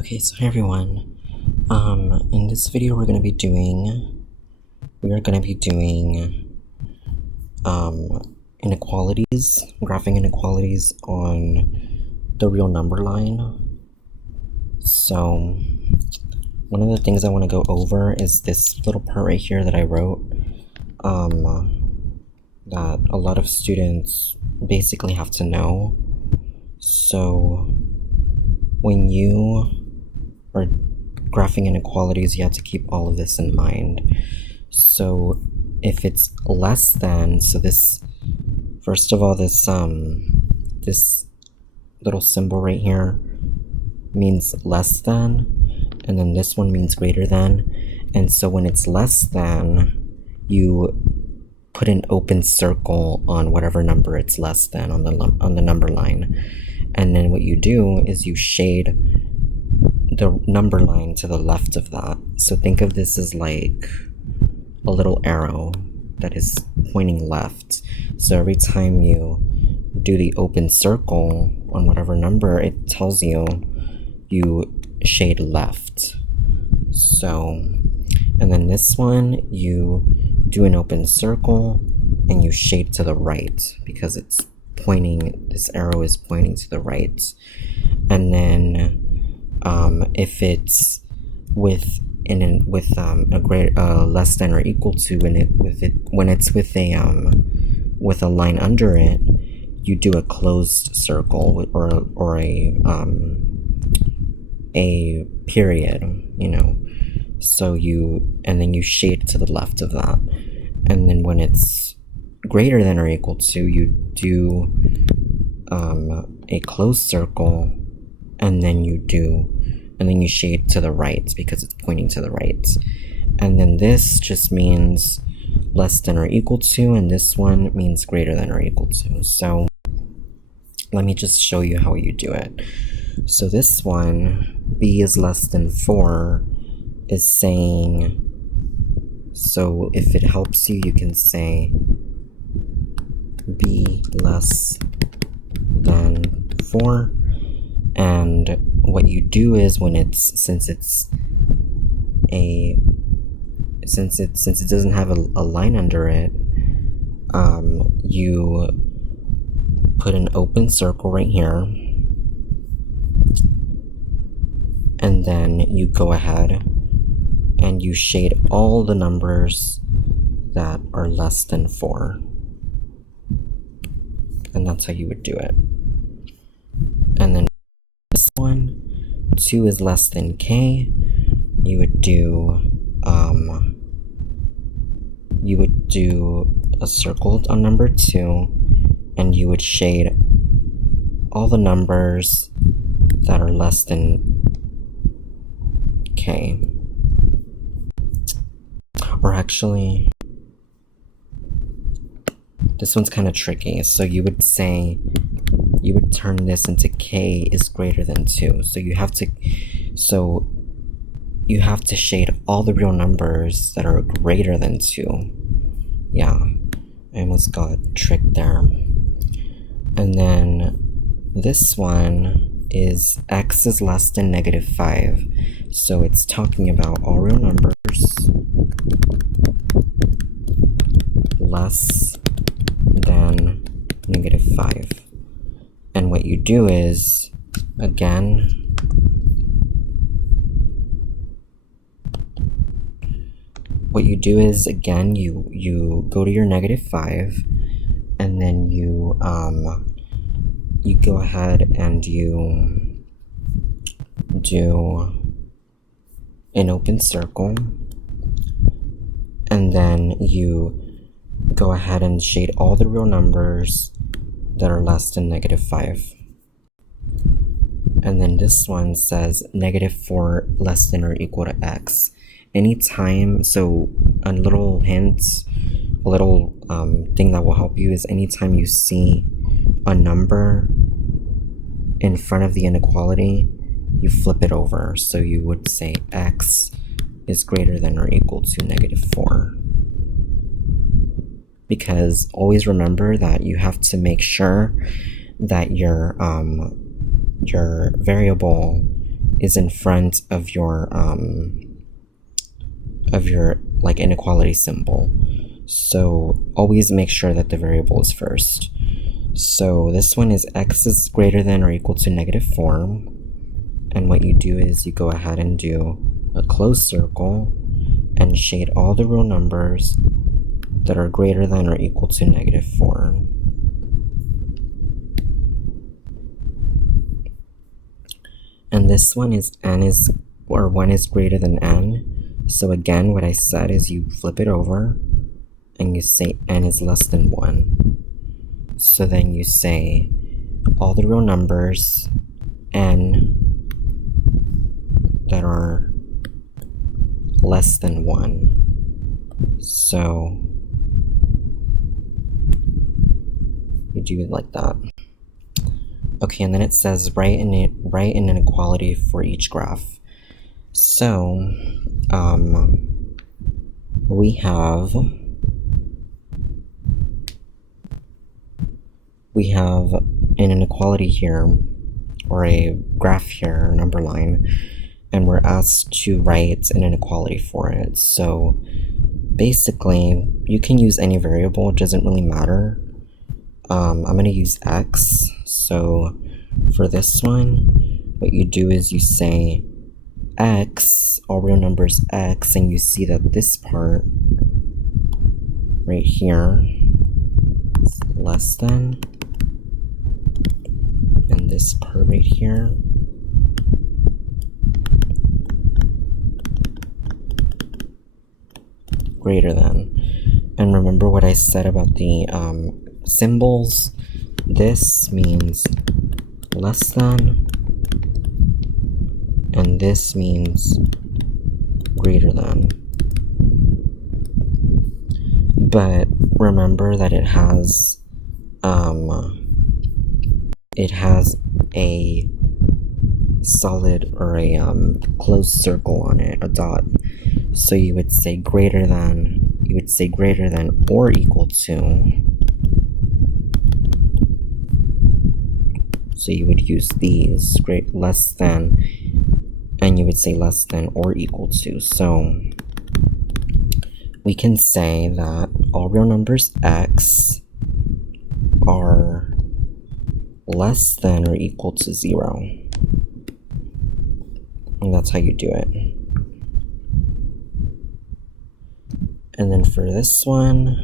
Okay, so hi everyone. In this video we are gonna be doing inequalities, graphing inequalities on the real number line. So one of the things I want to go over is this little part right here that I wrote, that a lot of students basically have to know. So when you are graphing inequalities, you have to keep all of this in mind. So if it's less than, so this, first of all, this little symbol right here means less than, and then this one means greater than. And so when it's less than, you put an open circle on whatever number it's less than on the number line. And then what you do is you shade the number line to the left of that. So think of this as like a little arrow that is pointing left. So every time you do the open circle on whatever number, it tells you shade left. So, and then this one, you do an open circle and you shade to the right because it's pointing, this arrow is pointing to the right. And then if it's with a greater less than or equal to, when it's with a line under it, you do a closed circle or a period, so and then you shade to the left of that. And then when it's greater than or equal to, you do a closed circle, and then you shade to the right because it's pointing to the right. And then this just means less than or equal to, and this one means greater than or equal to. So let me just show you how you do it. So this one, b is less than 4, is saying, so if it helps you, you can say b less than 4. And what you do is since it doesn't have a line under it, you put an open circle right here, and then you go ahead and you shade all the numbers that are less than 4. And that's how you would do it. And then this one, 2 is less than k, you would do a circle on number 2, and you would shade all the numbers that are less than k. Or actually, this one's kind of tricky. So you would turn this into k is greater than 2. So you have to shade all the real numbers that are greater than 2. Yeah, I almost got tricked there. And then this one is x is less than -5. So it's talking about all real numbers less than -5. And what you do is, again, you go to your -5, and then you go ahead and you do an open circle, and then you go ahead and shade all the real numbers that are less than -5. And then this one says -4 less than or equal to x. Anytime, so a little hint, a little thing that will help you is anytime you see a number in front of the inequality, you flip it over. So you would say x is greater than or equal to -4. Because always remember that you have to make sure that your variable is in front of your like inequality symbol. So always make sure that the variable is first. So this one is x is greater than or equal to -4. And what you do is you go ahead and do a closed circle and shade all the real numbers that are greater than or equal to -4. And this one is n is, or 1 is greater than n. So again, what I said is you flip it over and you say n is less than 1. So then you say all the real numbers n that are less than 1. So you do it like that. Okay, and then it says write an inequality for each graph. So we have an inequality here, or a graph here, number line, and we're asked to write an inequality for it. So basically, you can use any variable, it doesn't really matter. I'm going to use x. So for this one, what you do is you say x, all real numbers x, and you see that this part right here is less than, and this part right here greater than. And remember what I said about the symbols. This means less than, and this means greater than. But remember that it has a solid, or a closed circle on it, a dot. So you would say greater than, or equal to. So you would use these, less than, and you would say less than or equal to. So we can say that all real numbers x are less than or equal to 0. And that's how you do it. And then for this one,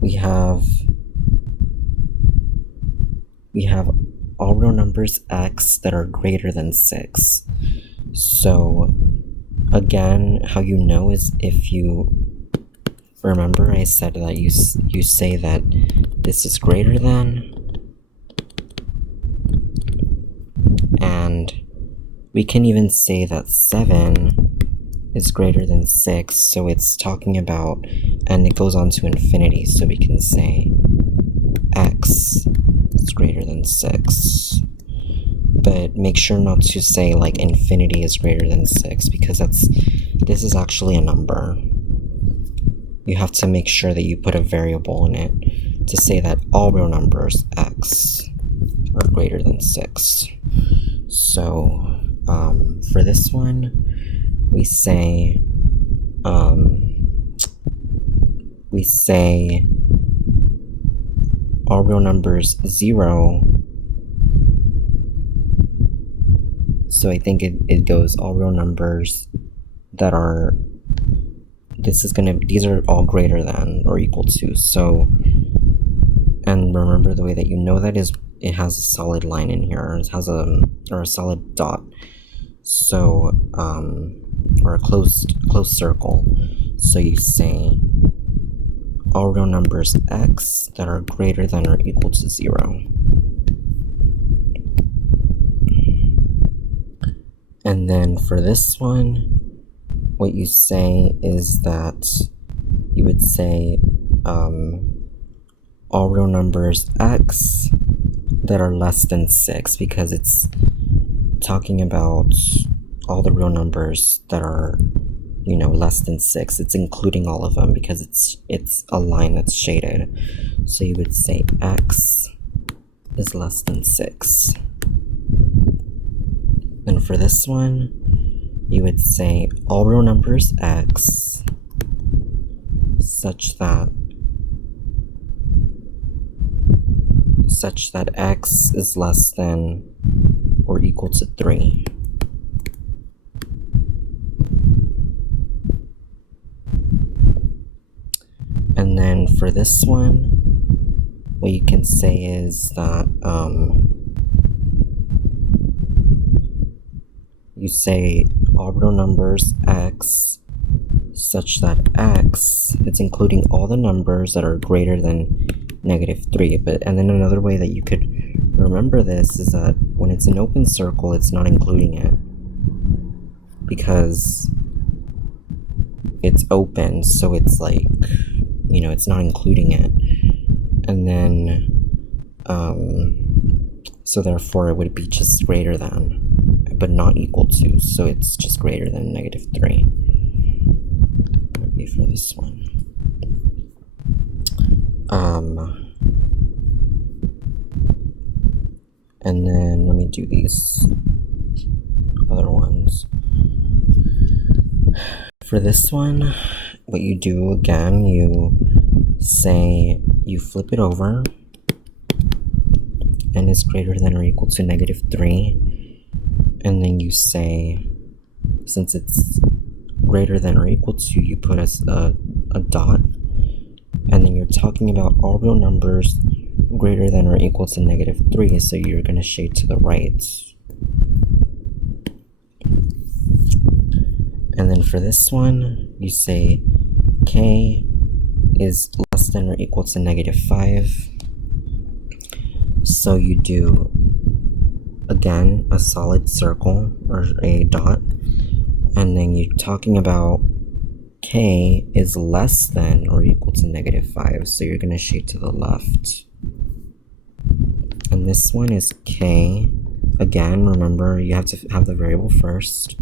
we have all real numbers x that are greater than 6. So again, how you know is if you remember I said that you say that this is greater than, and we can even say that 7 is greater than 6, so it's talking about, and it goes on to infinity, so we can say x is greater than 6. But make sure not to say like infinity is greater than 6, because this is actually a number. You have to make sure that you put a variable in it to say that all real numbers x are greater than 6. So for this one, we say all real numbers 0. So I think it goes all real numbers that are, these are all greater than or equal to. So, and remember the way that you know that is it has a solid line in here. It has a solid dot. So, or a closed circle. So you say all real numbers x that are greater than or equal to 0. And then for this one, what you say is that you would say all real numbers x that are less than 6, because it's talking about all the real numbers that are, less than 6. It's including all of them because it's a line that's shaded. So you would say x is less than 6. And for this one, you would say all real numbers x such that x is less than or equal to 3. And then for this one, what you can say is that you say all real numbers x such that x, it's including all the numbers that are greater than -3. And then another way that you could remember this is that when it's an open circle, it's not including it because it's open, so it's like, it's not including it. And then so therefore it would be just greater than, but not equal to, so it's just greater than -3. That would be for this one. And then let me do these other ones. For this one, what you do again, you flip it over and it's greater than or equal to -3, and then you say, since it's greater than or equal to, you put a dot, and then you're talking about all real numbers greater than or equal to -3, so you're going to shade to the right. And then for this one, you say k is less than or equal to -5. So you do, again, a solid circle or a dot, and then you're talking about k is less than or equal to -5, so you're going to shade to the left. And this one is k. Again, remember, you have to have the variable first.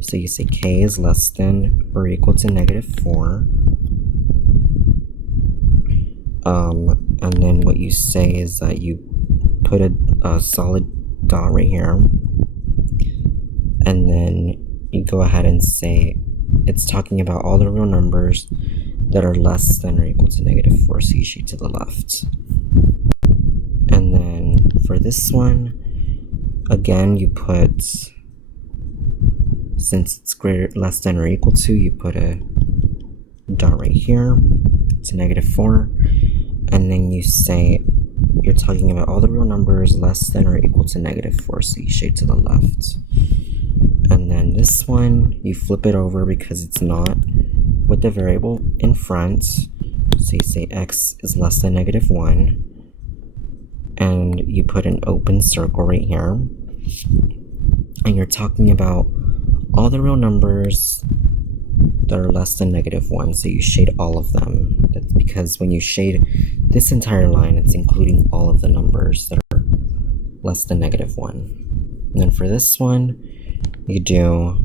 So you say k is less than or equal to -4. And then what you say is that you put a solid dot right here, and then you go ahead and say it's talking about all the real numbers that are less than or equal to -4, so you shade to the left. And then for this one, again, you put, since it's less than or equal to, you put a dot right here to -4, and then you say you're talking about all the real numbers less than or equal to -4, so you shade to the left. And then this one, you flip it over because it's not with the variable in front, so you say x is less than -1, and you put an open circle right here, and you're talking about all the real numbers that are less than -1, so you shade all of them. That's because when you shade this entire line, it's including all of the numbers that are less than -1. And then for this one, you do,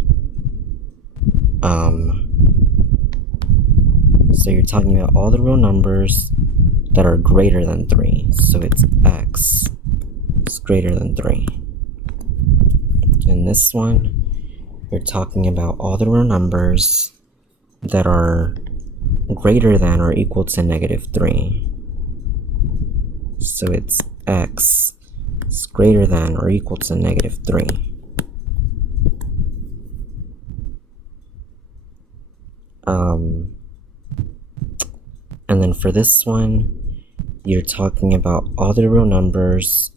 so you're talking about all the real numbers that are greater than 3, so it's x is greater than 3. In this one, you're talking about all the real numbers that are greater than or equal to -3. So it's x is greater than or equal to -3. And then for this one, you're talking about all the real numbers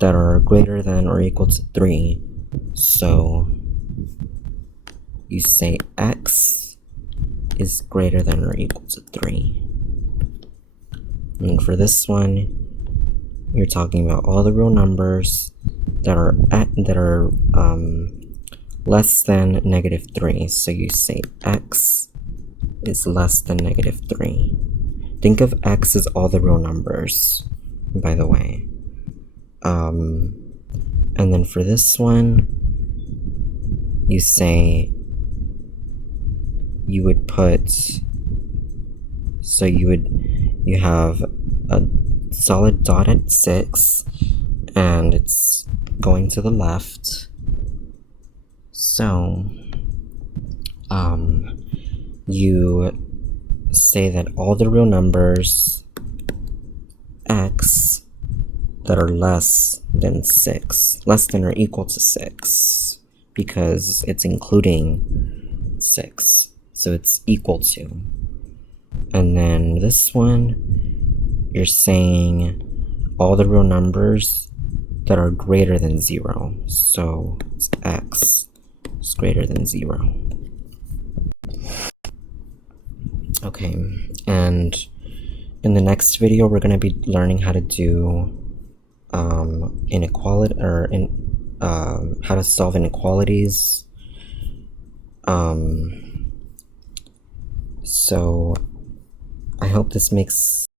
that are greater than or equal to 3. So you say x is greater than or equal to 3. And for this one, you're talking about all the real numbers that are less than -3. So you say x is less than -3. Think of x as all the real numbers, by the way. And then for this one, you say you would put, so you have a solid dot at 6, and it's going to the left, So, you say that all the real numbers x that are less than 6, less than or equal to 6, because it's including 6, so it's equal to. And then this one, you're saying all the real numbers that are greater than 0, so it's x is greater than 0. Okay, and in the next video, we're going to be learning how to do inequality, or how to solve inequalities. So I hope this makes